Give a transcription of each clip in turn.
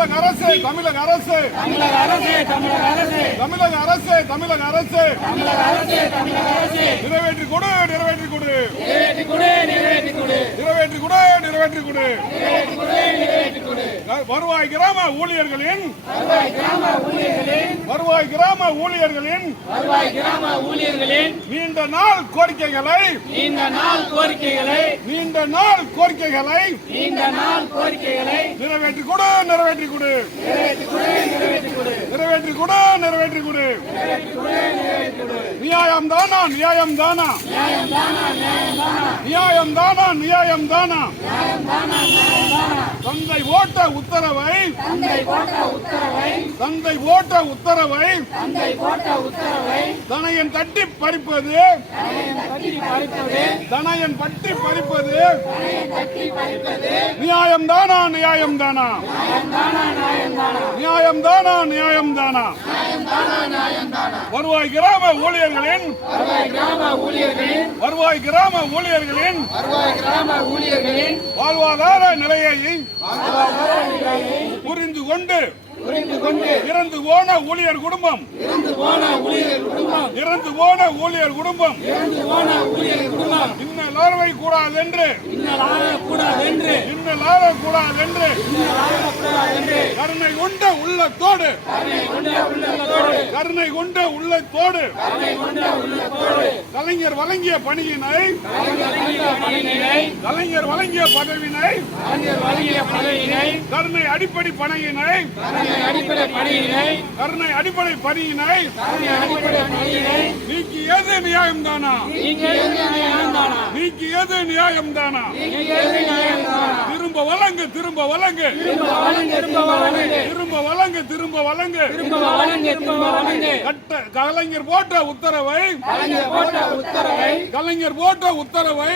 தமிழக அரசு தமிழக அரசு. தமிழக அரசு தமிழக அரசு. தமிழக அரசு தமிழக அரசு. தமிழக அரசு தமிழக அரசு. நிறைவேற்றி கொடு நிறைவேற்றி கொடு. நிறைவேற்றி கொடு நிறைவேற்றி கொடு. நிறைவேற்றி கொடு நிறைவேற்றி கொடு. நிறைவேற்றி கொடு நிறைவேற்றி கொடு வருவாய் கிராம ஊழியர்களின் வருவாய் கிராம ஊழியர்களின் வருவாய் கிராம ஊழியர்களின் வருவாய் கிராம ஊழியர்களின் நீண்ட நாள் கோரிக்கைகளை நீண்ட நாள் கோரிக்கைகளை நீண்ட நாள் கோரிக்கைகளை நீண்ட நாள் கோரிக்கைகளை நிறைவேற்றி கொடு நிறைவேற்றி கொடு. நிறைவேற்றி கொடு நிறைவேற்றி கொடு. நியாயம் தானா. நியாயம் தானா நியாயம் தானா. நியாயம் தானா நியாயம் தானா. தந்தை ஓட்ட உத்தரவை தந்தை ஓட்ட உத்தரவை தந்தை ஓட்ட உத்தரவை தந்தை ஓட்ட உத்தரவை தனையன் தட்டி பறிப்பது தனையன் பட்டி பறிப்பது நியாயம் தானா நியாயம் தானா? நியாயம் தானா நியாயம் தானா? வருவாய் கிராம ஊழியர்களின் வருவாய் கிராம ஊழியர்களின் வருவாய் கிராம ஊழியர்களின் வாழ்வாதார நிலையை புரிந்து கொண்டு புரிந்து கொண்டு இறந்து போன ஊழியர் குடும்பம் இறந்து போன ஊழியர் குடும்பம் இறந்து போன ஊழியர் குடும்பம் இறந்து போன ஊழியர் குடும்பம் கூடாதென்று இன்னல் ஆகக்கூடாது என்று கூடாதென்று. இன்னல் ஆளக்கூடாதென்று கருணை கொண்ட உள்ளத்தோடு. கருணை கொண்ட உள்ளத்தோடு. கலைஞர் வழங்கிய பணியினை. கலைஞர் வழங்கிய பதவினை கருணை அடிப்படை பணியினை. கருணை அடிப்படை பணியினை. நீக்கிய நியாயம்தானா நீங்க நியாயம் தானா நீங்க எது நியாயம் தானா? திரும்ப வழங்கு திரும்ப வழங்கு. திரும்ப வழங்கு திரும்ப வழங்கு. கட்ட கலைஞர் போட்ட உத்தரவை கலைஞர் போட்ட உத்தரவை கலைஞர் போட்ட உத்தரவை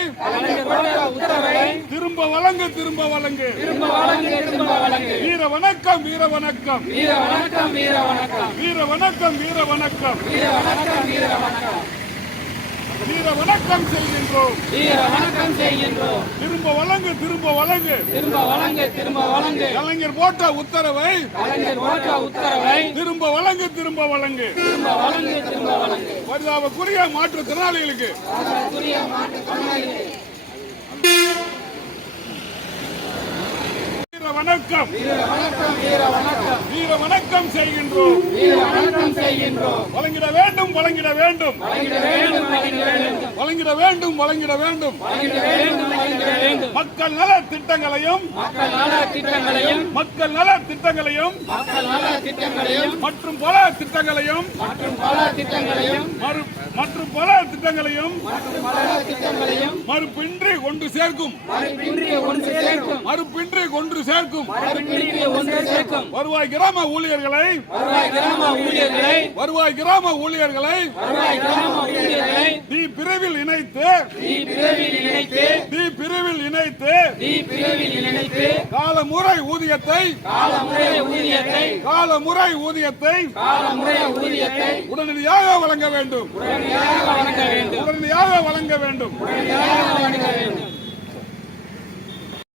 உத்தரவை திரும்ப வழங்கு திரும்ப வழங்கு. திரும்ப வழங்கு திரும்ப வழங்கு வீர வணக்கம் வீர வணக்கம் வீர வணக்கம் வீர வணக்கம் வீர வணக்கம் வீர வணக்கம். வீர வணக்கம் வீர வணக்கம். வீர வணக்கம் செய்கின்றோம். வீர வணக்கம் செய்கின்றோம். திரும்ப வழங்கு திரும்ப வழங்கு. திரும்ப வழங்கு திரும்ப வழங்கு. கலைஞர் போட்ட உத்தரவை கலைஞர் போட்ட உத்தரவை திரும்ப வழங்கு திரும்ப வழங்கு. திரும்ப வழங்கு திரும்ப வழங்கு. பரிதாபக்குரிய மாற்றுத்திறனாளிகளுக்கு. அதற்குரிய வணக்கம். வீர வணக்கம் செய்கின்றோம். ஈர வணக்கம் செய்கின்றோம். வழங்கிட வேண்டும் வழங்கிட வேண்டும். வழங்கிட வேண்டும் வழங்கிட வேண்டும். மக்கள் நல திட்டங்களையும் மக்கள் நல திட்டங்களையும் மற்றும் பல திட்டங்களையும் மற்றும் பல திட்டங்களையும் மறு மற்றும் பல திட்டங்களையும் மறுப்பின்றி ஒன்று சேர்க்கும். மறுப்பின்றி ஒன்று சேர்க்கும். வருவாய் கிராம ஊழியர்களை வருவாய் கிராம ஊழியர்களை நீ பிரிவில் இணைத்து தி பிரிவில் இணைத்து தி பிரிவில் இணைத்து தி பிரிவில் இணைத்து காலமுறை ஊதியத்தை காலமுறை ஊதியத்தை காலமுறை ஊதியத்தை காலமுறை ஊதியத்தை உடனடியாக வழங்க வேண்டும். உடனடியாக வழங்க வேண்டும். உடனடியாக வழங்க வேண்டும். உடனடியாக வழங்க வேண்டும்.